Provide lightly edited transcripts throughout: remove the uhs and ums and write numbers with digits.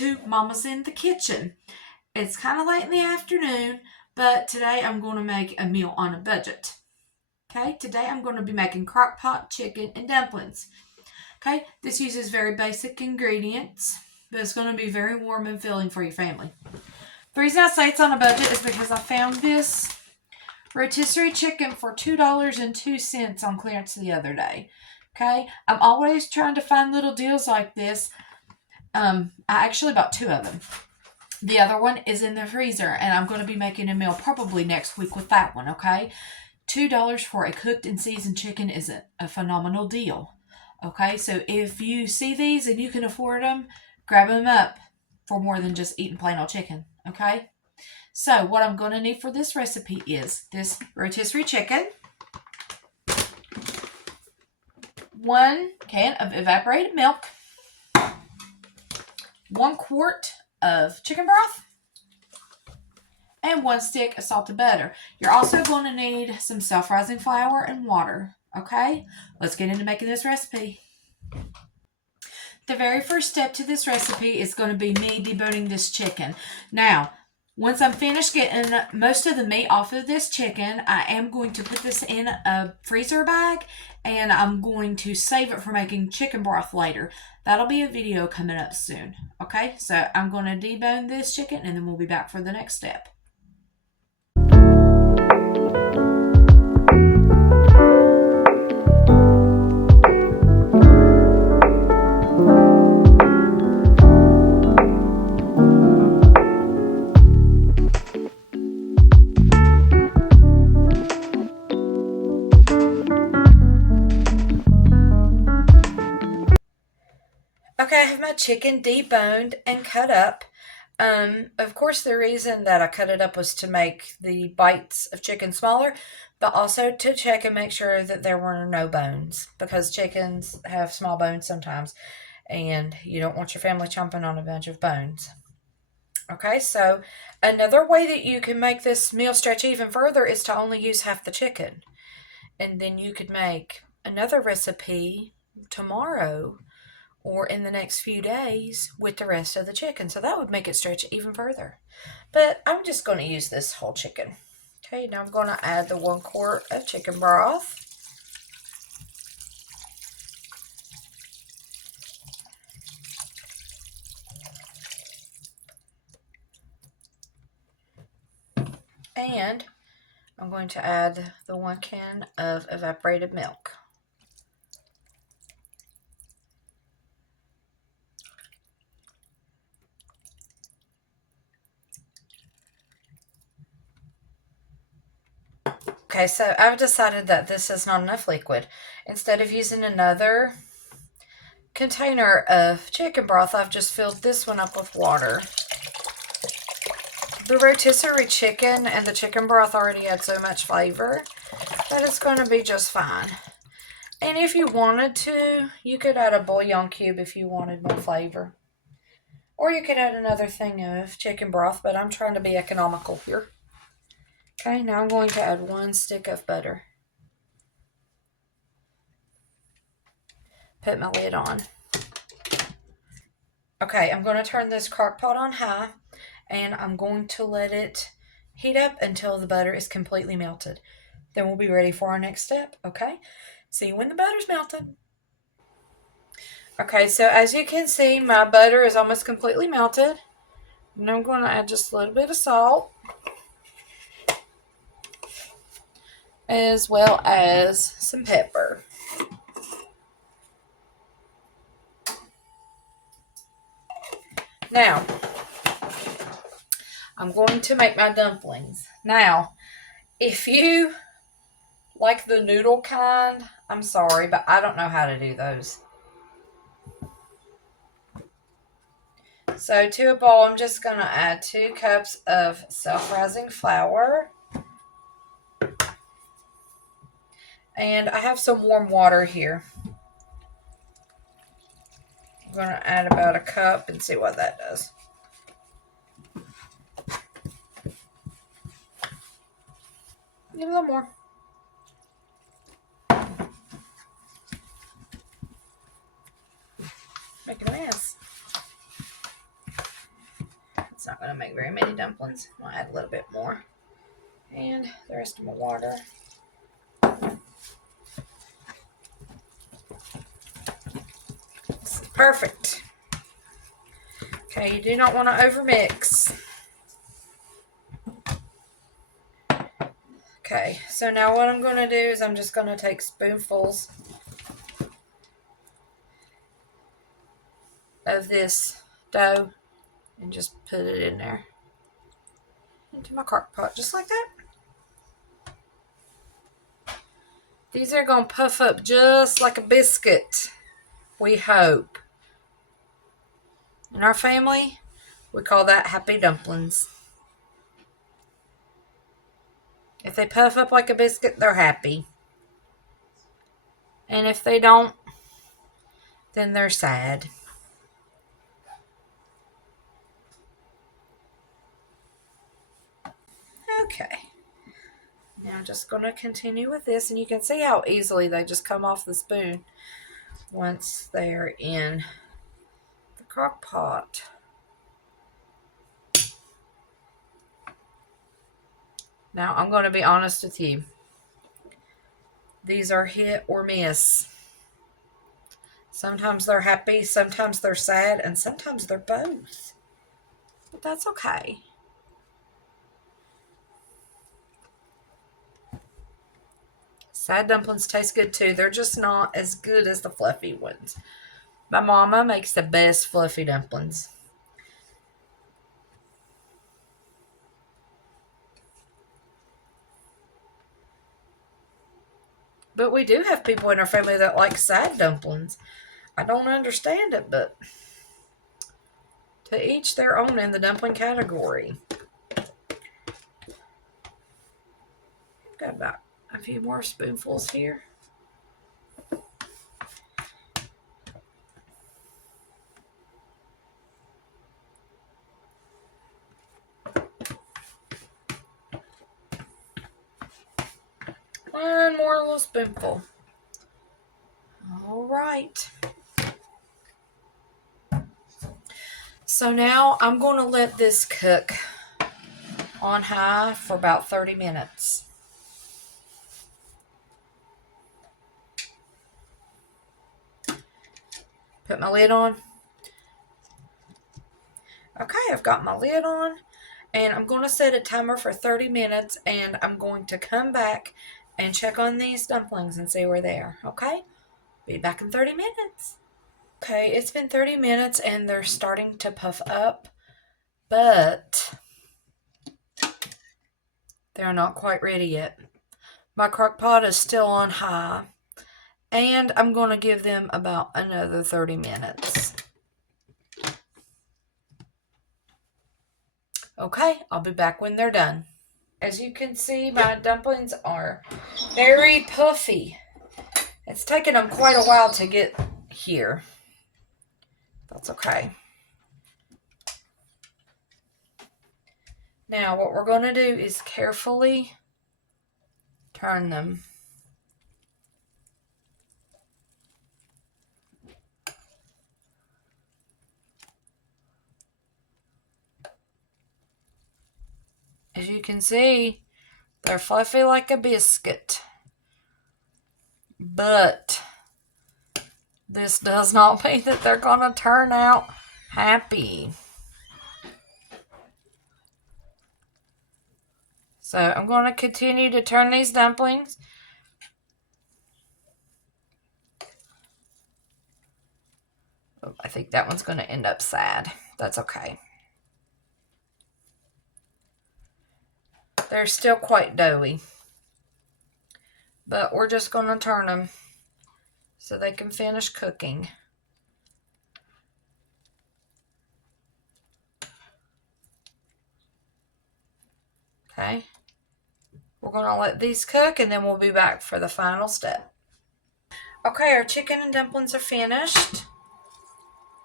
to Mama's in the Kitchen. It's kind of late in the afternoon, but today I'm going to make a meal on a budget. Okay, today I'm going to be making crock pot chicken and dumplings. Okay, this uses very basic ingredients, but it's going to be very warm and filling for your family. The reason I say it's on a budget is because I found this rotisserie chicken for $2.02 on clearance the other day. Okay, I'm always trying to find little deals like this. I actually bought 2 of them. The other one is in the freezer, and I'm going to be making a meal probably next week with that one, okay? $2 for a cooked and seasoned chicken is a phenomenal deal, okay? So if you see these and you can afford them, grab them up for more than just eating plain old chicken, okay? So what I'm going to need for this recipe is this rotisserie chicken, 1 can of evaporated milk, 1 quart of chicken broth, and 1 stick of salted butter. You're also going to need some self-rising flour and water, okay? Let's get into making this recipe. The very first step to this recipe is going to be me deboning this chicken. Now, once I'm finished getting most of the meat off of this chicken, I am going to put this in a freezer bag, and I'm going to save it for making chicken broth later. That'll be a video coming up soon. Okay, so I'm going to debone this chicken, and then we'll be back for the next step. Okay, I have my chicken deboned and cut up. Of course, the reason that I cut it up was to make the bites of chicken smaller, but also to check and make sure that there were no bones, because chickens have small bones sometimes, and you don't want your family chomping on a bunch of bones. Okay, so another way that you can make this meal stretch even further is to only use half the chicken. And then you could make another recipe tomorrow or in the next few days with the rest of the chicken. So that would make it stretch even further. But I'm just going to use this whole chicken. Okay, now I'm going to add the 1 quart of chicken broth. And I'm going to add the 1 can of evaporated milk. Okay, so I've decided that this is not enough liquid. Instead of using another container of chicken broth, I've just filled this one up with water. The rotisserie chicken and the chicken broth already had so much flavor that it's going to be just fine. And if you wanted to, you could add a bouillon cube if you wanted more flavor. Or you could add another thing of chicken broth, but I'm trying to be economical here. Okay, now I'm going to add 1 stick of butter. Put my lid on. Okay, I'm going to turn this crock pot on high, and I'm going to let it heat up until the butter is completely melted. Then we'll be ready for our next step, okay? See you when the butter's melted. Okay, so as you can see, my butter is almost completely melted. And I'm going to add just a little bit of salt, as well as some pepper. Now, I'm going to make my dumplings. Now, if you like the noodle kind, I'm sorry, but I don't know how to do those. So to a bowl, I'm just going to add 2 cups of self-rising flour. And I have some warm water here. I'm going to add about a cup and see what that does. Need a little more. Making a mess. want to make very many dumplings. I'll add a little bit more. And the rest of my water. Perfect. Okay, you do not want to overmix. Okay, so now what I'm going to do is I'm just going to take spoonfuls of this dough and just put it in there into my crock pot, just like that. These are going to puff up just like a biscuit, we hope. In our family, we call that happy dumplings. If they puff up like a biscuit, they're happy. And if they don't, then they're sad. Okay. Now I'm just going to continue with this, and you can see how easily they just come off the spoon once they're in the crock pot. Now I'm going to be honest with you. These are hit or miss. Sometimes they're happy, sometimes they're sad, and sometimes they're both. But that's okay. Sad dumplings taste good too. They're just not as good as the fluffy ones. My mama makes the best fluffy dumplings. But we do have people in our family that like sad dumplings. I don't understand it, but to each their own in the dumpling category. Got about a few more spoonfuls here. One more little spoonful. All right. So now I'm going to let this cook on high for about 30 minutes. Put my lid on. Okay, I've got my lid on, and I'm going to set a timer for 30 minutes, and I'm going to come back and check on these dumplings and see where they are, okay? Be back in 30 minutes. Okay, it's been 30 minutes, and they're starting to puff up, but they're not quite ready yet. My crock pot is still on high, and I'm going to give them about another 30 minutes. Okay, I'll be back when they're done. As you can see, my dumplings are very puffy. It's taken them quite a while to get here. That's okay. Now, what we're going to do is carefully turn them. As you can see, they're fluffy like a biscuit. But this does not mean that they're going to turn out happy. So I'm going to continue to turn these dumplings. Oh, I think that one's going to end up sad. That's okay. They're still quite doughy. But we're just going to turn them so they can finish cooking. Okay. We're going to let these cook, and then we'll be back for the final step. Okay, our chicken and dumplings are finished.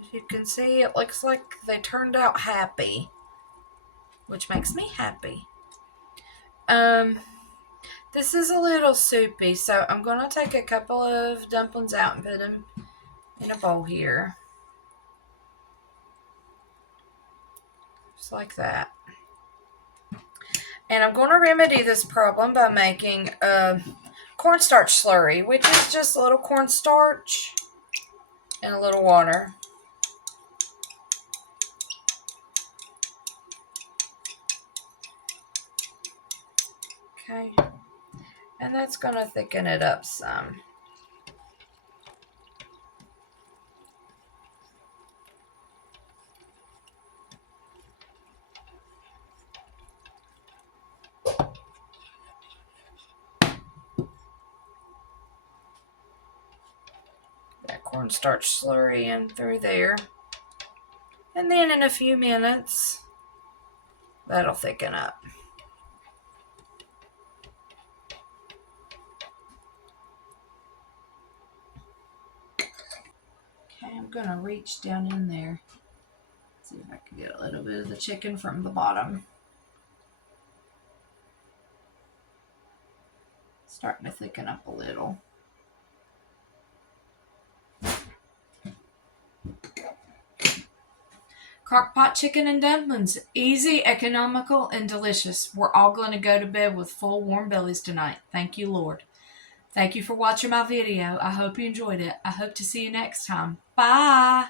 As you can see, it looks like they turned out happy, which makes me happy. This is a little soupy, so I'm going to take a couple of dumplings out and put them in a bowl here. just like that. And I'm going to remedy this problem by making a cornstarch slurry, which is just a little cornstarch and a little water. Okay, and that's going to thicken it up some. That cornstarch slurry in through there. And then in a few minutes, that'll thicken up. Okay, I'm going to reach down in there. See if I can get a little bit of the chicken from the bottom. Starting to thicken up a little. Crock-pot chicken and dumplings. Easy, economical, and delicious. We're all going to go to bed with full warm bellies tonight. Thank you, Lord. Thank you for watching my video. I hope you enjoyed it. I hope to see you next time. Bye.